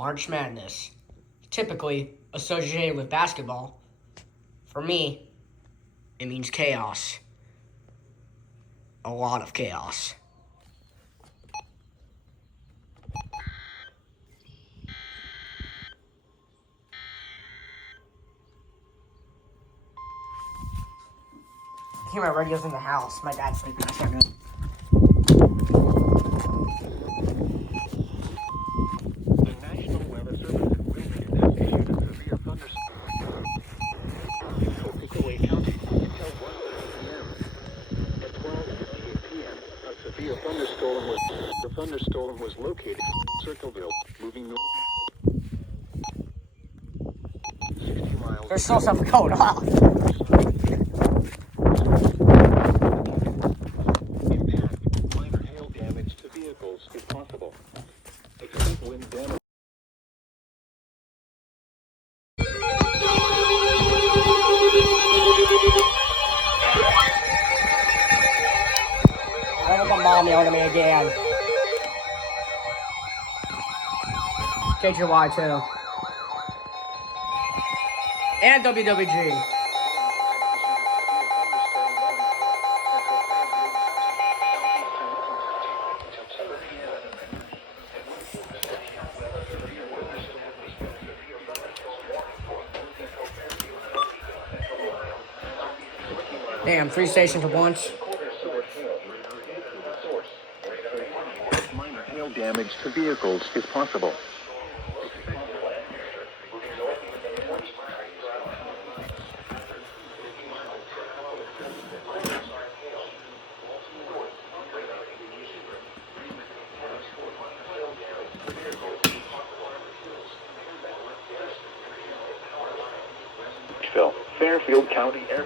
March Madness, typically associated with basketball, for me, it means chaos. A lot of chaos. I hear my radio's in the house. My dad's sleeping. That's not good. The National Weather Service has issued a severe thunderstorm in Copicoa County until 1:30 p.m. At 12:58 p.m., a severe thunderstorm was located in Circleville, moving north 60 miles. There's still something going on. Impact, minor hail damage to vehicles if possible. Expect wind damage. I don't want mom yelling at me again. KGY too. And WWG. Damn, 3 stations at once. Minor hail damage to vehicles is possible. Fairfield County Air.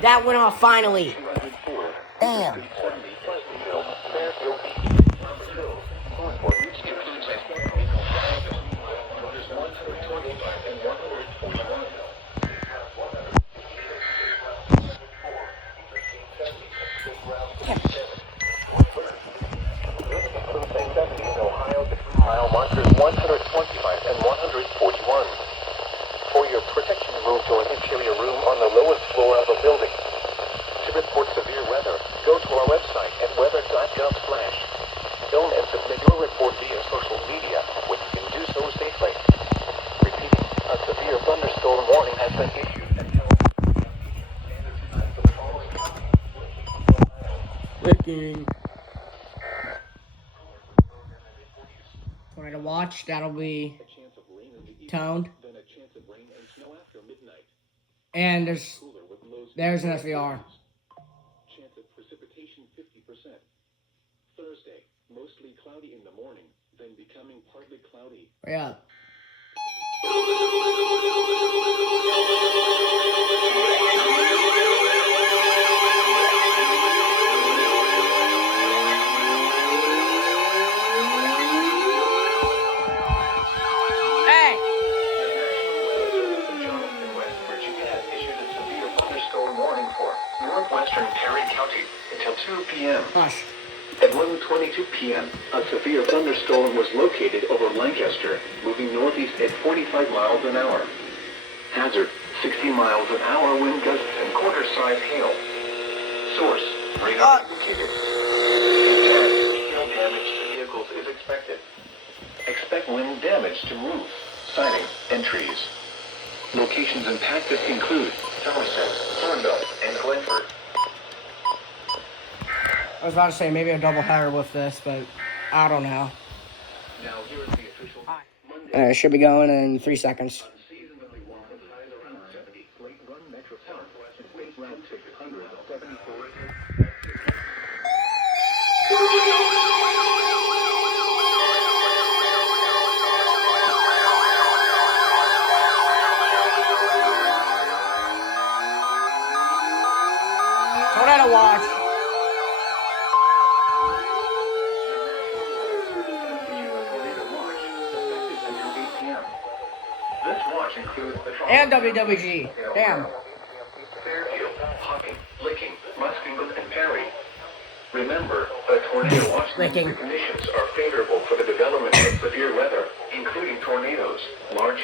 That went off finally. Damn. Mile markers 125 and 141. For your protection, move to an interior room on the lowest floor of a building. To report severe weather, go to our website at weather.gov/. Film and submit your report via social media when you can do so safely. Repeating, a severe thunderstorm warning has been issued until... Licking. For me to watch, that'll be toned. And there's an SVR. Chance of precipitation 50%. Thursday, mostly cloudy in the morning, then becoming partly cloudy. Yeah. Northwestern Perry County until 2 p.m. Hush. At 1:22 p.m., a severe thunderstorm was located over Lancaster, moving northeast at 45 miles an hour. Hazard, 60 miles an hour wind gusts and quarter-size hail. Source, radar indicated. Hail damage to vehicles is expected. Expect wind damage to roofs, siding, and trees. Locations impacted include Somerset, Thornville, and Glenford. I was about to say maybe a double header with this, but I don't know. Now here is the official Monday. It should be going in 3 seconds. Unseasonably warm highs around 70. Late Run Metro Park, West Route 674. Tornado watch. This watch includes the And WWG. Damn. Fairfield, Hocking, Licking, Muskingum, and Perry. Remember, a tornado watch means Licking. the conditions are favorable for the development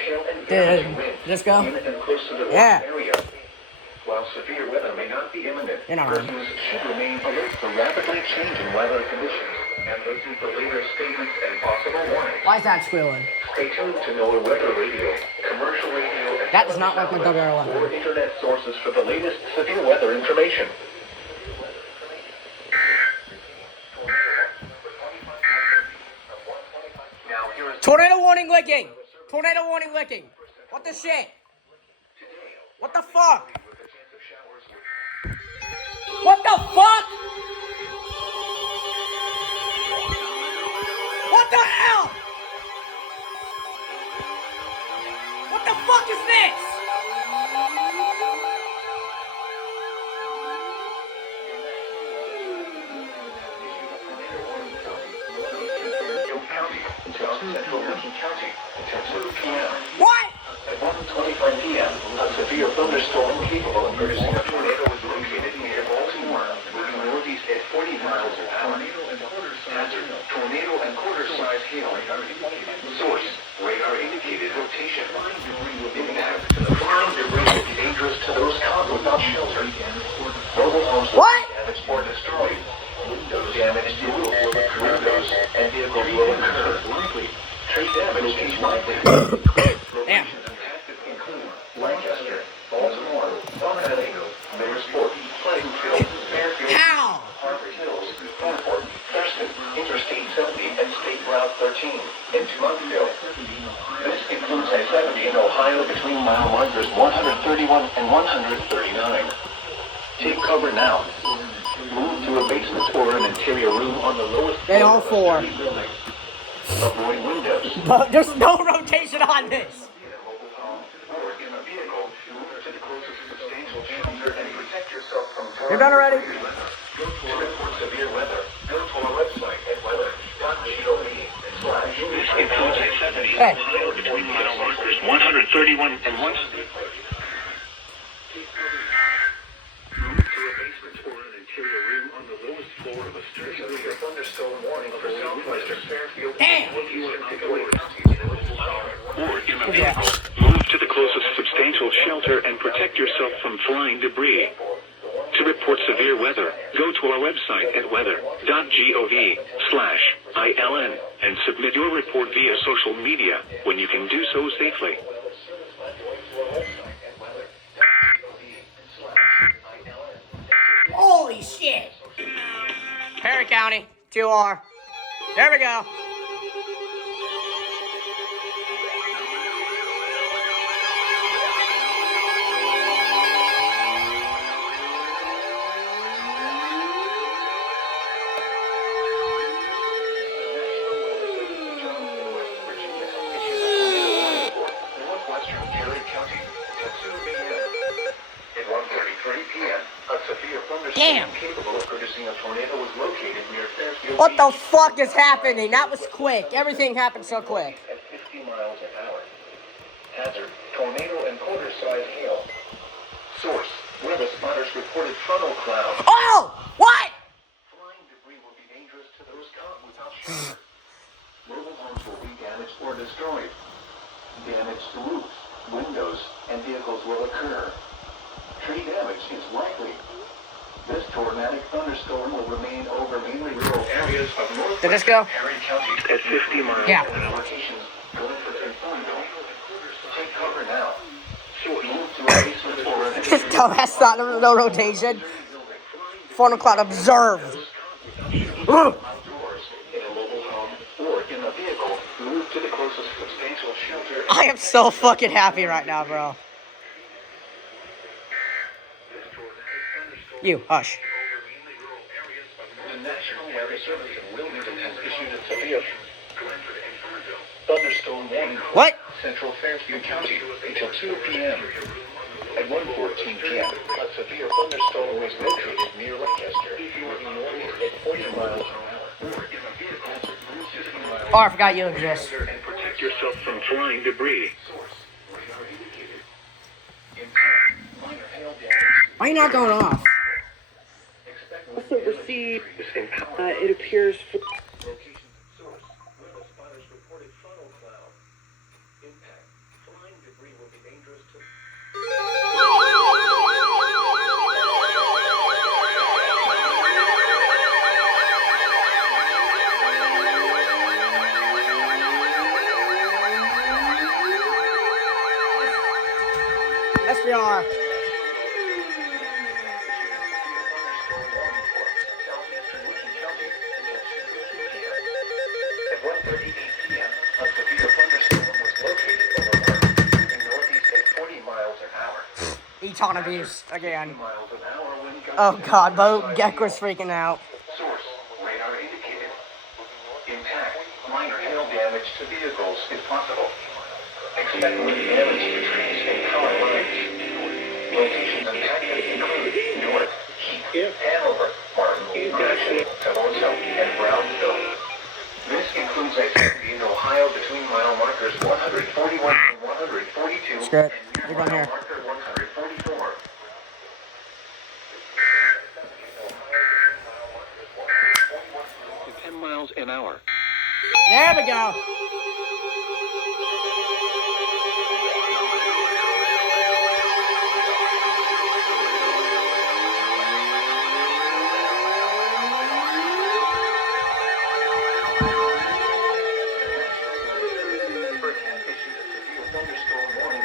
hail and Dude, damaging wind let's go. in and close to the Yeah. area. While severe weather may not be imminent, You're not wrong. persons should remain alert to rapidly changing weather conditions and listen for later statements and possible warnings. Why is that squealing? Stay tuned to NOAA weather radio, commercial radio, and That does not look like television Dog outlets Air or internet sources for the latest severe weather information. Now here is Tornado warning licking! Tornado warning licking! What the shit? What the fuck? What the fuck? What the hell? What the fuck is this? Central Lincoln County until 2 p.m. What? At 1:25 p.m., a severe thunderstorm capable of producing a tornado was located near Baltimore, moving northeast at 40 miles an hour. Hazard: tornado and quarter-size hail. Source: radar indicated rotation. Impact: flying debris will be dangerous to those caught without shelter. Mobile homes will What? be damaged or destroyed. Windows damage to windows and vehicles will occur. Tree damage is likely. Damn. Locations impacted include Lancaster, Baltimore, Buffalo, Millersport, Plainfield, Fairfield, How? Harvard Hills, Newport, Thurston, Interstate 70, and State Route 13 into Montville. This includes I-70 in Ohio between mile markers 131 and 139. Take cover now. Move to a basement or an interior room on the lowest They floor all of a four. city building. Avoid windows. But there's no rotation on this. Or in a vehicle, move to the closest substantial shelter and protect yourself from You're done already? Go to report severe weather. Go to our website at weather.gov/. This includes I-70 Hey. between mile markers 131 and 1. Move to a basement or an interior room on the lowest floor of a staircase. A thunderstorm warning for southwestern Fairfield. Damn. Or in a vehicle, move to the closest substantial shelter and protect yourself from flying debris. To report severe weather, go to our website at weather.gov/ILN and submit your report via social media when you can do so safely. Holy shit. Perry County, 2R. There we go. Damn. Capable of producing a tornado was located near Fairfield What the Beach fuck is happening? That was quick. Everything happened so quick. at 50 miles an hour. Hazard: tornado and quarter-size hail. Source: weather spotters reported frontal clouds. Oh! What? Flying debris will be dangerous to those caught without shelter. Mobile homes will be damaged or destroyed. Damage to roofs, windows, and vehicles will occur. Tree damage is likely. This tornadic thunderstorm will remain over mainly rural areas of north Did this go? Perry County at 50 miles Yeah. an hour. Locations going for tornado. Take cover now. Move to a basement or an This dumbass thought there was no rotation. Frontal cloud observed. Ugh. outdoors, in a mobile home, or in a vehicle. Move to the closest substantial shelter. I am so fucking happy right now, bro. You, hush. The National Weather Service in Wilmington has issued a severe thunderstorm warning for What? central Fairfield County until 2 p.m. At 1:14 p.m., a severe thunderstorm was located near Lancaster, moving northeast at 40 miles an hour. In a vehicle, move 60 miles Oh, I forgot you exist. and protect yourself from flying debris. Source: radar indicated. Impact: minor hail damage. Why are you not going off? Also received, it appears, Location source: weather spotters reported frontal cloud. Impact: flying SVR. At 1:38 p.m., a severe thunderstorm was located over Martin, moving northeast at 40 miles an hour. Eton abuse again. 60 miles an hour wind gusts Oh and god, Bo quarter-size Gecker's hail. freaking out. Source, radar indicated. Impact, minor hail damage to vehicles if possible. Expect wind damage to trees and power lines. Locations impacted include Newark, Heath, Hanover, Martin, Gresham, Toronto, and Brownsville. This includes activity in Ohio between mile markers 141 and 142 Screw it. and You're near going mile here. marker 144. To 10 miles an hour. There we go.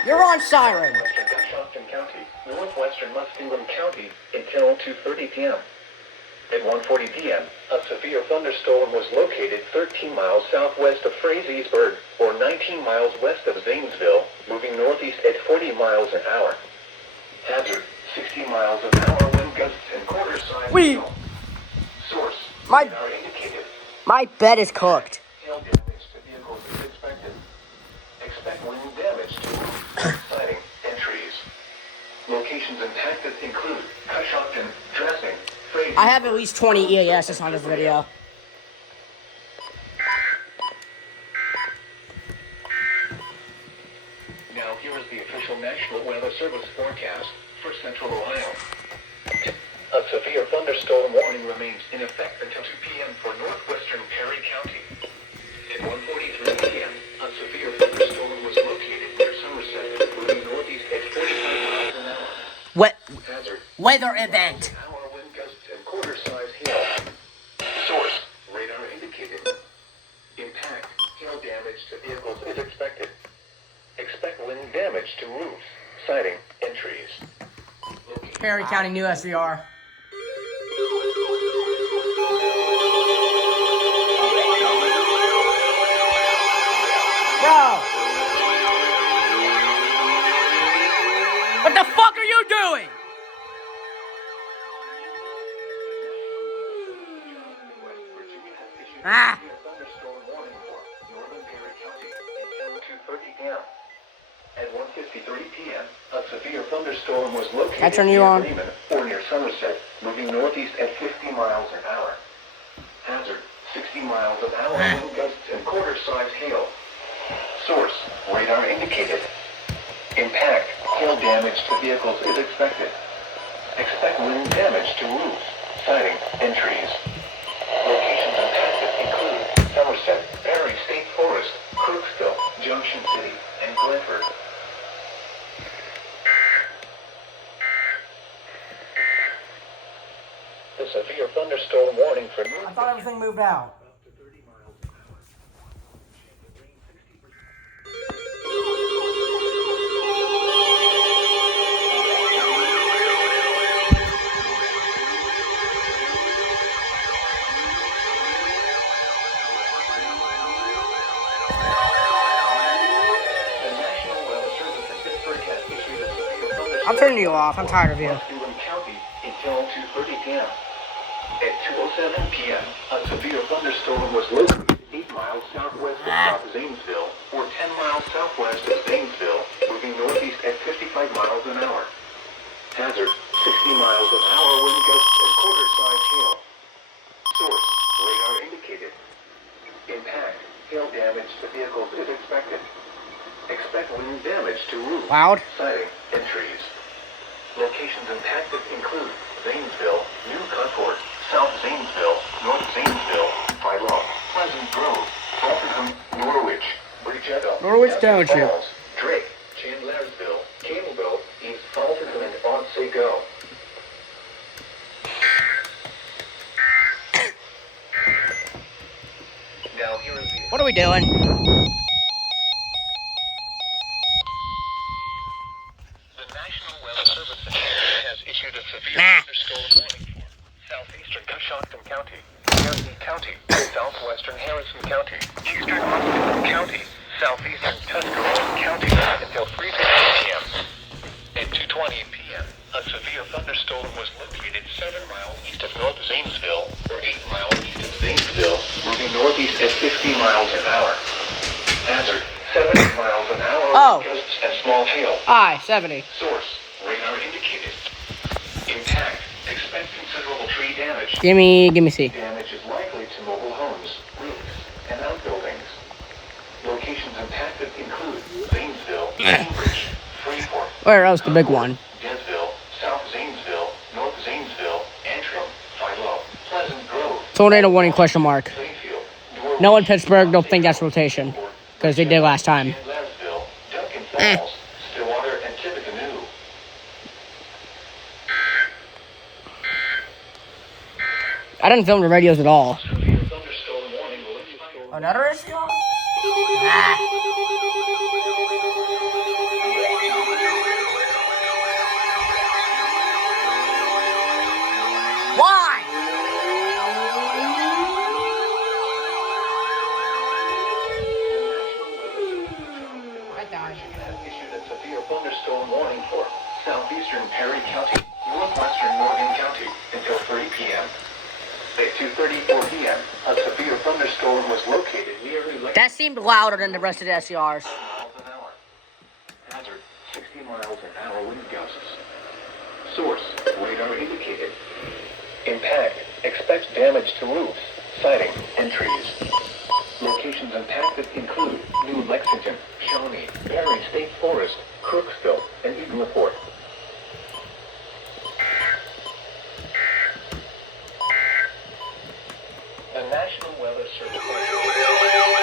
You're on siren. Western County, northwestern Muskingum County until 2:30 p.m. At 1:40 p.m., a severe thunderstorm was located 13 miles southwest of Frazeysburg, or 19 miles west of Zanesville, moving northeast at 40 miles an hour. Hazard, 60 miles an hour wind gusts and quarter-size hail. Source, My- radar indicated. My bed is cooked. Hail damage to vehicles is expected. Expect wind damage to roofs, siding, and trees. Locations impacted include Coshocton, Dressing, Fraser. I have at least 20 EASs on this video. Now here is the official National Weather Service forecast for Central Ohio. A severe thunderstorm warning remains in effect until 2 p.m. for northwestern Perry County. At 1:43 p.m., a severe thunderstorm was located near Somerset, moving northeast at 45 miles an hour. Hazard, Weather event. hour wind gusts and quarter-size hail. Source, radar indicated. Impact, hail damage to vehicles is expected. Expect wind damage to roofs, siding, and trees. Perry County new SVR. Bro! What the fuck are you doing? Ah! Thunderstorm warning for northern Perry County until 2:30 p.m. At 1:53 p.m., a severe thunderstorm was located Can I turn you near on? Bremen or near Somerset, moving northeast at 50 miles an hour. Hazard, 60 miles an hour wind gusts and quarter-size hail. Source, radar indicated. Impact, hail damage to vehicles is expected. Expect wind damage to roofs, siding, and trees. Locations impacted include Somerset, Perry State Forest, Crooksville, Junction City, and Glenford. The severe thunderstorm warning for I thought everything moved out. I'm turning you off. I'm tired of you. Muskingum County until 2:30 p.m. At 2:07 p.m., a severe thunderstorm was located 8 miles southwest of South Zanesville, or 10 miles southwest of Zanesville, moving northeast at 55 miles an hour. Hazard, 60 miles an hour wind gusts and quarter-size hail. Source, radar indicated. Impact, hail damage to vehicles is expected. Expect wind damage to roofs, Loud. siding, and trees. Locations impacted include Zanesville, New Concord, South Zanesville, North Zanesville, Philo, Pleasant Grove, Fulton, Norwich, Bridgetta, Norwich Hampton Township. Falls, Drake, Chandlersville, Campbellville, East Fulton, and Otsego. Now here is the What are we doing? National severe Nah. thunderstorm warning for southeastern Coshocton County, Cherokee County, southwestern Harrison County, eastern Muskegon County, southeastern Tuscarora County until 3:50 p.m. At 2:20 p.m., a severe thunderstorm was located 7 miles east of North Zanesville, or 8 miles east of Zanesville, moving northeast at 60 miles an hour. Hazard, 70 miles an hour, Oh. gusts and small hail. Aye, 70. Source, radar indicated. Intact, expect considerable tree damage. Give me C. Damage is likely to mobile homes, roofs, and outbuildings. Locations impacted include Zanesville, Cambridge, Freeport, Where else the big one? Denville, South Zanesville, North Zanesville, Antrim, Philo, Pleasant Grove, Tornado warning question mark. Plainfield, Norwich, No in Pittsburgh, don't think that's rotation. Because they did last time. Lansville, Duncan Falls, Stillwater, and Tippecanoe. I didn't film the radios at all. Severe thunderstorm warning will expire. Another issue? Why? I died. Issued a severe thunderstorm warning for southeastern Perry County, northwestern Morgan County until 3 p.m. At 2:34 p.m., a severe thunderstorm was located near Lake That seemed louder than the rest of the SCRs. miles an hour. Hazard, 60 miles an hour wind gusts. Source, radar indicated. Impact, expect damage to roofs, siding, and trees. Locations impacted include New Lexington, Shawnee, Perry State Forest, Crooksville, and Eaglefort. The National Weather Service.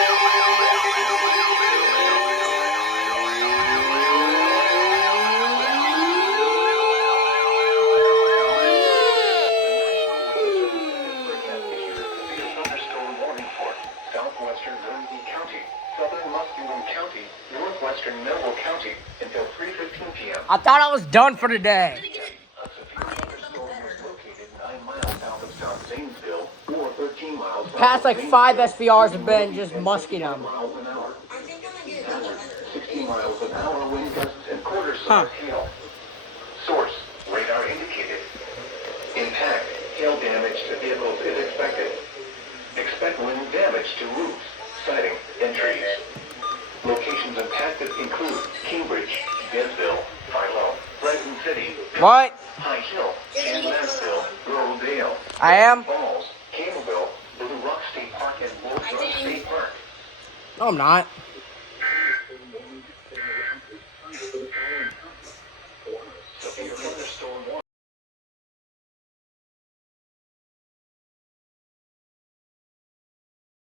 Southwestern Guernsey County, southern Muskegon County, northwestern Melville County until 3:15 p.m. I thought I was done for the day. A severe thunderstorm was located 9 miles south of South Zanesville, or 13 miles south Past of like 5 Zanesville, SVRs have been just musking them. miles an hour. Hazard, 60 miles an hour wind gusts and quarter-size Huh. hail. Source, radar indicated. Impact, hail damage to vehicles is expected. Expect wind damage to roofs, siding, and trees. Locations impacted include Cambridge, Denville, Philo, Pleasant City, What? High Hill, San Lansville, Grovedale, I am? Falls, Campbellville, Blue Rock State Park, and Wolf Run State Park. No, I'm not.